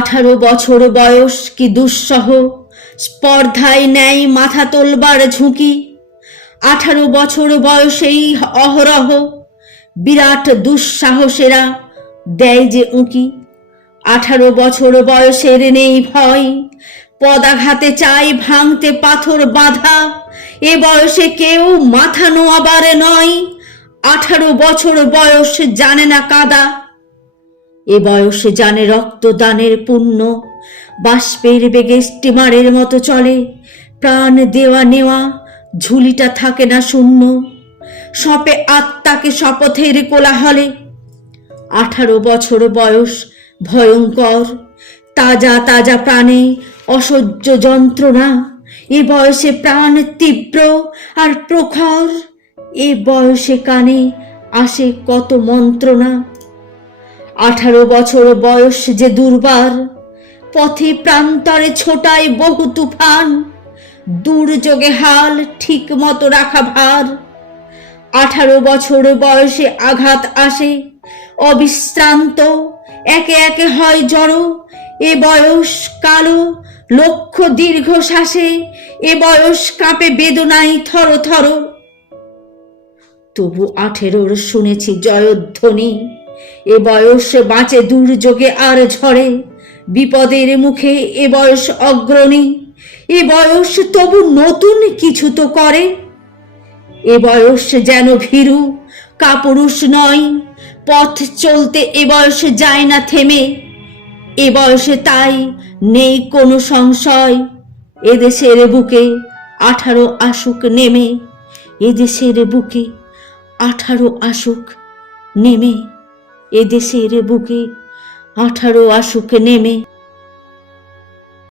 18 বছর বয়স কি দুঃসহ, স্পর্ধায় নেয় মাথা তোলবার ঝুঁকি। 18 বছর বয়সেই অহরহ বিরাট দুঃসাহসেরা দেয় যে উঁকি। 18 বছর বয়সের নেই ভয়, পদাঘাতে চাই ভাঙতে পাথর বাঁধা। এ বয়সে কেউ মাথা নোয়াবার নয়, 18 বছর বয়স জানে না কাদা। এ বয়সে জানে রক্তদানের পুণ্য, বাষ্পের বেগে স্টিমারের মতো চলে। প্রাণ দেওয়া নেওয়া ঝুলিটা থাকে না শূন্য, সপে আত্মাকে শপথের কোলাহলে। 18 বছর বয়স ভয়ঙ্কর, তাজা তাজা প্রাণে অসহ্য যন্ত্রণা। এ বয়সে প্রাণ তীব্র আর প্রখর, এ বয়সে কানে আসে কত মন্ত্রণা। 18 বছর বয়স যে দুর্বার, পথে প্রান্তরে ছোটায় বহু তুফান। দুর্যোগে হাল ঠিক মতো রাখা ভার। 18 বছর বয়সে আঘাত আসে অবিশ্রান্ত, একে একে হয় জড়ো। এ বয়স কালো লক্ষ দীর্ঘশ্বাসে, এ বয়স কাঁপে বেদনায় থর থর। তবু 18 শুনেছি জয়ধ্বনি, এ বয়স বাঁচে দুর্যোগে আর ঝড়ে। বিপদের মুখে এ বয়স অগ্রণী, এ বয়স তবু নতুন কিছু তো করে। এ বয়স যেন ভীরু কাপুরুষ নয়, পথ চলতে এ বয়স যায় না থেমে। এ বয়সে তাই নেই কোনো সংশয়, এদেশের বুকে 18 আসুক নেমে। এদেশের বুকে 18 আসুক নেমে, এদেশের বুকে 18 আসুক নেমে।